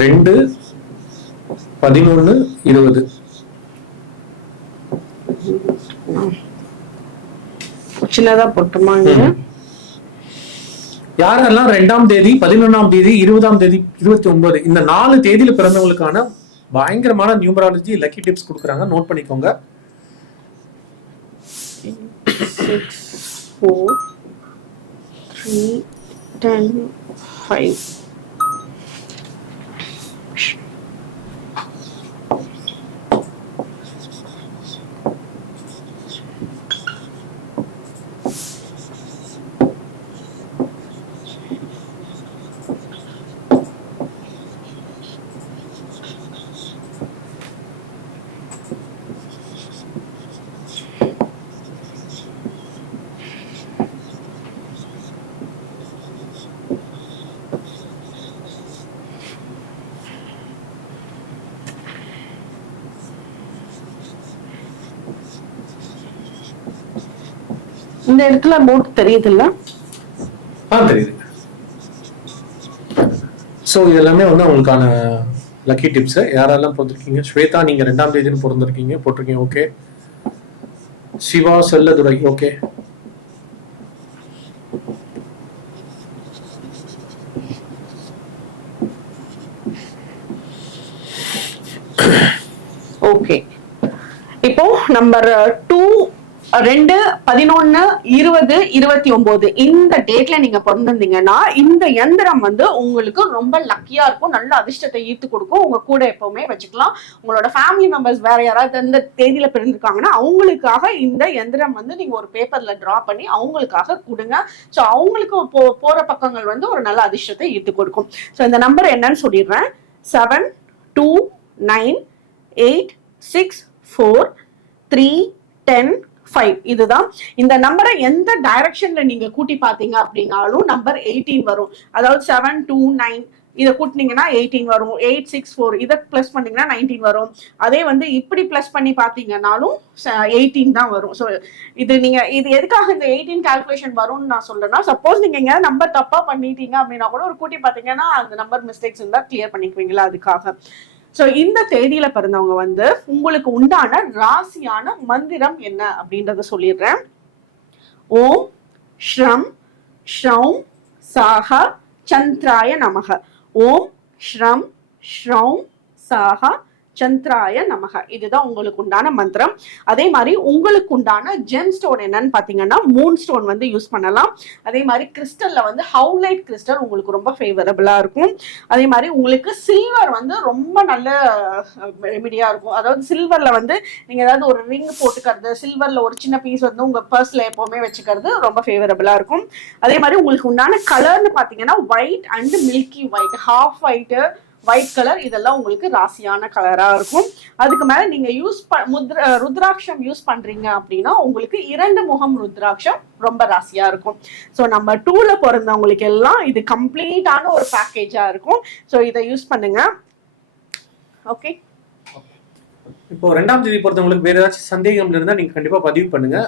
ரெண்டு பதினொன்னு இருபது. சின்னதா போட்டுமாங்க. யாரெல்லாம் ரெண்டாம் தேதி பதினொன்னாம் தேதி இருபதாம் தேதி இருபத்தி ஒன்பது இந்த நாலு தேதியில பிறந்தவங்களுக்கான பயங்கரமான நியூமராலஜி லக்கி டிப்ஸ் கொடுக்குறாங்க. நோட் பண்ணிக்கோங்க. Six four three ten five இந்த இடத்துல போட் தெரியுதுல்ல? ஆ தெரியுது. ஸோ இது எல்லாமே வந்து உங்களுக்கான லக்கி டிப்ஸ் யாரெல்லாம் பிறந்திருக்கீங்க? ஸ்வேதா நீங்க ரெண்டாம் தேதின்னு பிறந்திருக்கீங்க. போட்டிருக்கீங்க. Okay Siva Selladurai. Okay okay இப்போ நம்பர் டூ ரெண்டு பதினொன்னு இருபது இருபத்தி ஒன்பது இந்த டேட்ல நீங்க பிறந்திருந்தீங்கன்னா இந்த எந்திரம் வந்து உங்களுக்கு ரொம்ப லக்கியா இருக்கும். நல்ல அதிர்ஷ்டத்தை ஈர்த்து கொடுக்கும். உங்க கூட எப்பவுமே வச்சுக்கலாம். உங்களோட ஃபேமிலி மெம்பர்ஸ் வேற யாராவது இந்த தேதியில பிறந்திருக்காங்கன்னா அவங்களுக்காக இந்த எந்திரம் வந்து நீங்க ஒரு பேப்பர்ல டிரா பண்ணி அவங்களுக்காக கொடுங்க. ஸோ அவங்களுக்கு போ போற பக்கங்கள் வந்து ஒரு நல்ல அதிர்ஷ்டத்தை ஈர்த்து கொடுக்கும். ஸோ இந்த நம்பர் என்னன்னு சொல்லிடுறேன். Seven two nine eight six four three ten five இதுதான். இந்த நம்பரை எந்த டைரக்ஷன்ல நீங்க கூட்டி பார்த்தீங்க அப்படின்னாலும் நம்பர் எயிட்டீன் வரும். அதாவது செவன் டூ நைன் இதை கூட்டினீங்கன்னா எயிட்டீன் வரும். எயிட் சிக்ஸ் ஃபோர் இதை ப்ளஸ் பண்ணீங்கன்னா நைன்டீன் வரும். அதே வந்து இப்படி ப்ளஸ் பண்ணி பார்த்தீங்கன்னாலும் எயிட்டீன் தான் வரும். ஸோ இது நீங்க இது எதுக்காக இந்த எயிட்டீன் கால்குலேஷன் வரும்னு நான் சொல்றேன்னா சப்போஸ் நீங்க எங்கேயாவது நம்பர் தப்பா பண்ணிட்டீங்க அப்படின்னா கூட ஒரு கூட்டி பார்த்தீங்கன்னா அந்த நம்பர் மிஸ்டேக்ஸ் இருந்தால் கிளியர் பண்ணிக்குவீங்களா அதுக்காக. ஸோ இந்த தேதியில பிறந்தவங்க வந்து உங்களுக்கு உண்டான ராசியான மந்திரம் என்ன அப்படின்றத சொல்லிடுறேன். ஓம் ஸ்ரம் ஸ்ரௌம் சாக சந்திராய நமக. ஓம் ஸ்ரம் ஸ்ரௌம் சாகா சந்திராய நமக. இதுதான் உங்களுக்கு உண்டான மந்திரம். அதே மாதிரி உங்களுக்கு உண்டான ஜெம் ஸ்டோன் என்னன்னு பார்த்தீங்கன்னா மூன் ஸ்டோன் வந்து யூஸ் பண்ணலாம். அதே மாதிரி கிறிஸ்டல்ல வந்து ஹவுலைட் கிறிஸ்டல் உங்களுக்கு ரொம்ப ஃபேவரபிளா இருக்கும். அதே மாதிரி உங்களுக்கு சில்வர் வந்து ரொம்ப நல்ல ரெமிடியா இருக்கும். அதாவது சில்வர்ல வந்து நீங்க ஏதாவது ஒரு ரிங் போட்டுக்கிறது சில்வர்ல ஒரு சின்ன பீஸ் வந்து உங்க பர்ஸ்ல எப்பவுமே வச்சுக்கிறது ரொம்ப ஃபேவரபிளா இருக்கும். அதே மாதிரி உங்களுக்கு உண்டான கலர்னு பாத்தீங்கன்னா white and milky white half white white colour இதெல்லாம் உங்களுக்கு ராசியான கலரா இருக்கும். அதுக்கு மேல நீங்க யூஸ் ப முத்ர ருத்ராட்சம் யூஸ் பண்றீங்க அப்படின்னா உங்களுக்கு இரண்டு முகம் ருத்ராட்சம் ரொம்ப ராசியா இருக்கும். ஸோ நம்ம டூல பிறந்தவங்களுக்கு எல்லாம் இது கம்ப்ளீட்டான ஒரு பேக்கேஜா இருக்கும். ஸோ இதை யூஸ் பண்ணுங்க. ஓகே இப்போ ரெண்டாம் தேதி பொறுத்தவங்களுக்கு வேற ஏதாச்சும் சந்தேகம் இருந்தா நீங்க கண்டிப்பா பதிவு பண்ணுங்க.